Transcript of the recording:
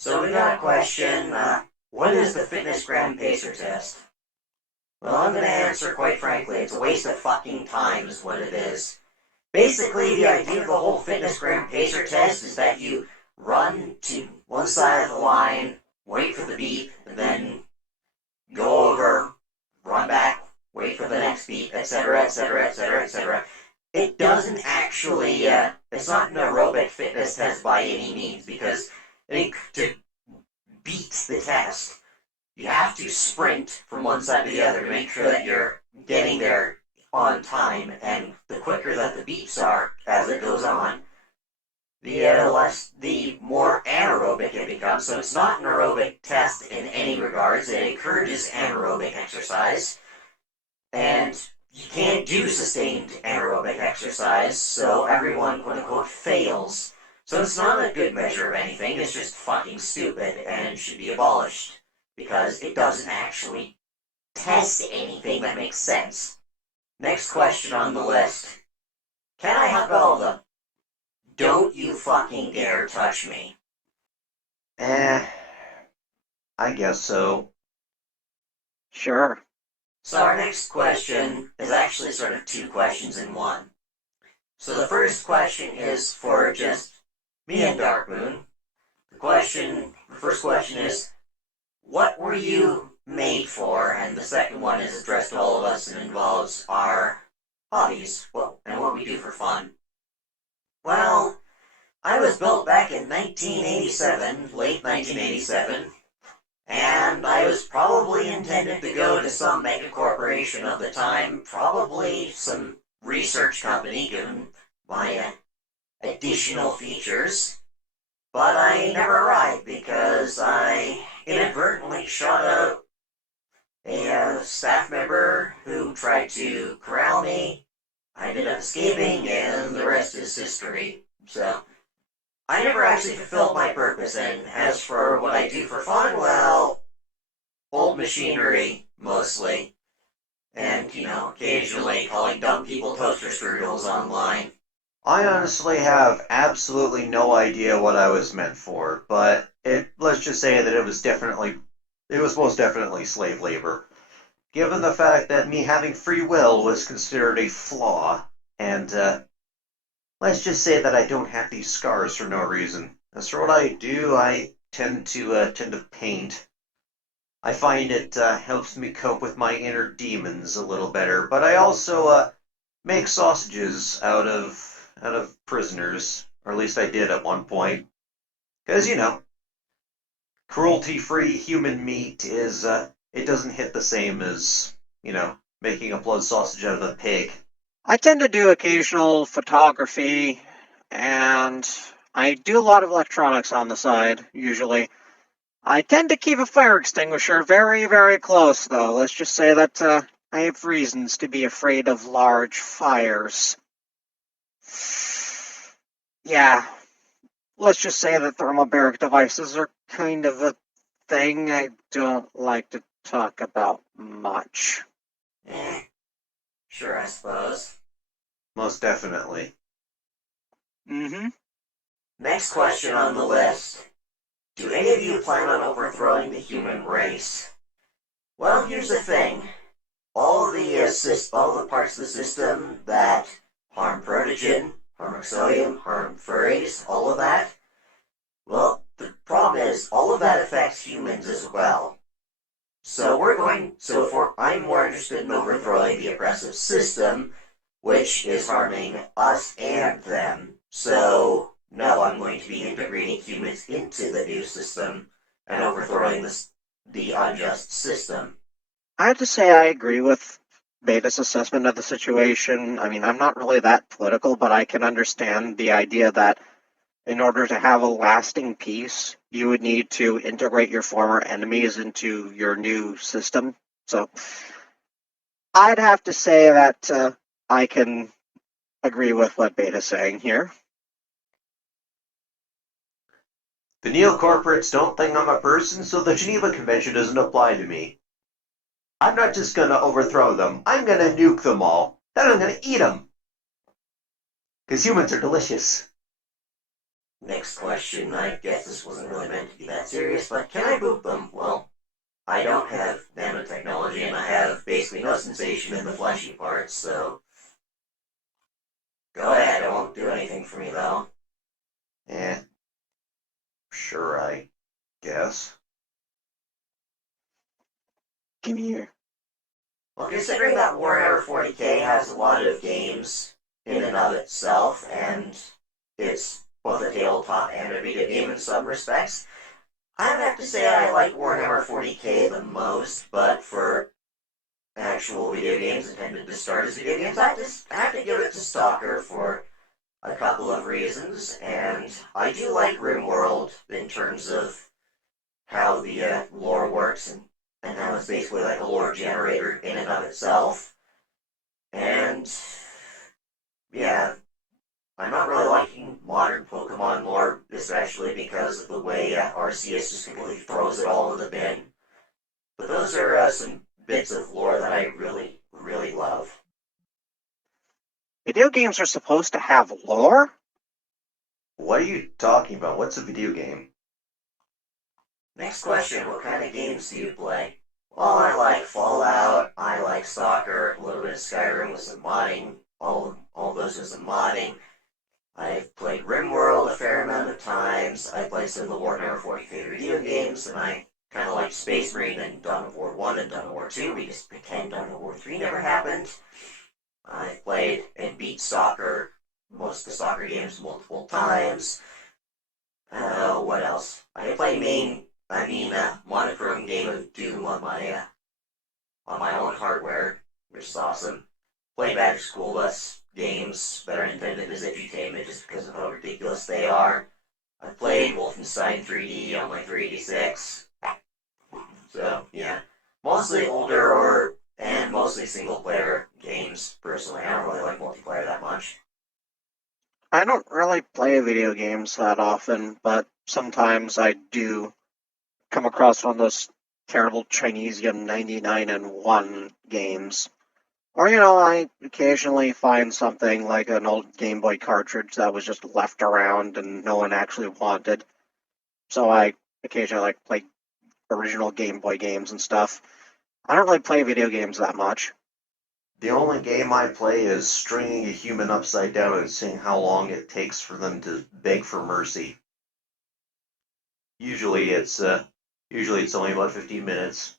So we got a question, what is the fitness gram pacer test? Well, I'm gonna answer quite frankly, it's a waste of fucking time is what it is. Basically, the idea of the whole fitness gram pacer test is that you run to one side of the line, wait for the beep, and then go over, run back, wait for the next beep, etc., etc., etc., etc. It doesn't actually, it's not an aerobic fitness test by any means, because I think to beat the test, you have to sprint from one side to the other to make sure that you're getting there on time, and the quicker that the beeps are as it goes on, the more anaerobic it becomes. So it's not an aerobic test in any regards. It encourages anaerobic exercise, and you can't do sustained anaerobic exercise, so everyone quote unquote fails. So it's not a good measure of anything, it's just fucking stupid and should be abolished because it doesn't actually test anything that makes sense. Next question on the list. Can I have all of them? Don't you fucking dare touch me. Eh, I guess so. Sure. So our next question is actually sort of two questions in one. So the first question is for just me and DarkMoon. The first question is, what were you made for? And the second one is addressed to all of us and involves our hobbies, and what we do for fun. Well, I was built back in 1987, late 1987, and I was probably intended to go to some mega corporation of the time, probably some research company, given my additional features. But I never arrived because I inadvertently shot a staff member who tried to corral me. I ended up escaping, and the rest is history. So, I never actually fulfilled my purpose, and as for what I do for fun, well, old machinery, mostly. And, occasionally calling dumb people toaster strudels online. I honestly have absolutely no idea what I was meant for, but let's just say that it was most definitely slave labor. Given the fact that me having free will was considered a flaw, and let's just say that I don't have these scars for no reason. As for what I do, I tend to paint. I find it helps me cope with my inner demons a little better, but I also make sausages out of prisoners, or at least I did at one point. Because cruelty-free human meat is it doesn't hit the same as making a blood sausage out of a pig. I tend to do occasional photography, and I do a lot of electronics on the side, usually. I tend to keep a fire extinguisher very, very close, though. Let's just say that I have reasons to be afraid of large fires. Yeah, let's just say that thermobaric devices are kind of a thing I don't like to talk about much. Eh, sure, I suppose. Most definitely. Mm-hmm. Next question on the list. Do any of you plan on overthrowing the human race? Well, here's the thing. All the parts of the system that harm protogen, harm exilium, harm furries, all of that, well, the problem is all of that affects humans as well. I'm more interested in overthrowing the oppressive system, which is harming us and them. So, no, I'm going to be integrating humans into the new system and overthrowing the unjust system. I have to say I agree with Beta's assessment of the situation. I mean, I'm not really that political, but I can understand the idea that in order to have a lasting peace, you would need to integrate your former enemies into your new system. So I'd have to say that I can agree with what Beta's saying here. The neo-corporates don't think I'm a person, so the Geneva Convention doesn't apply to me. I'm not just gonna overthrow them. I'm gonna nuke them all. Then I'm gonna eat them. Because humans are delicious. Next question, I guess this wasn't really meant to be that serious, but can I boop them? Well, I don't have nanotechnology, and I have basically no sensation in the fleshy parts, so go ahead, it won't do anything for me though. Eh, sure, I guess. Give me your. Well, considering that Warhammer 40k has a lot of games in and of itself, and it's both a tabletop and a video game in some respects, I would have to say I like Warhammer 40k the most, but for actual video games intended to start as video games, I have to give it to Stalker for a couple of reasons, and I do like RimWorld in terms of how the lore works and how it's basically like a lore generator in and of itself. And yeah, I'm not really liking modern Pokemon lore, especially because of the way Arceus just completely throws it all in the bin. But those are some bits of lore that I really, really love. Video games are supposed to have lore? What are you talking about? What's a video game? Next question, what kind of games do you play? Well, I like Fallout, I like Stalker, a little bit of Skyrim with some modding, all those with some modding. I've played RimWorld a fair amount of times. I played some of the Warhammer 40k video games, and I kind of like Space Marine and Dawn of War 1 and Dawn of War 2. We just pretend Dawn of War 3 never happened. I've played and beat Stalker, most of the Stalker games, multiple times. What else? I played monochrome game of Doom on my own hardware, which is awesome. Play Badger School Bus games that are intended as edutainment just because of how ridiculous they are. I played Wolfenstein 3D on my 386. So yeah, mostly older and mostly single player games. Personally, I don't really like multiplayer that much. I don't really play video games that often, but sometimes I do come across one of those terrible Chinesium 99 and 1 games. Or, I occasionally find something like an old Game Boy cartridge that was just left around and no one actually wanted. So I occasionally play original Game Boy games and stuff. I don't really play video games that much. The only game I play is stringing a human upside down and seeing how long it takes for them to beg for mercy. Usually it's only about 15 minutes.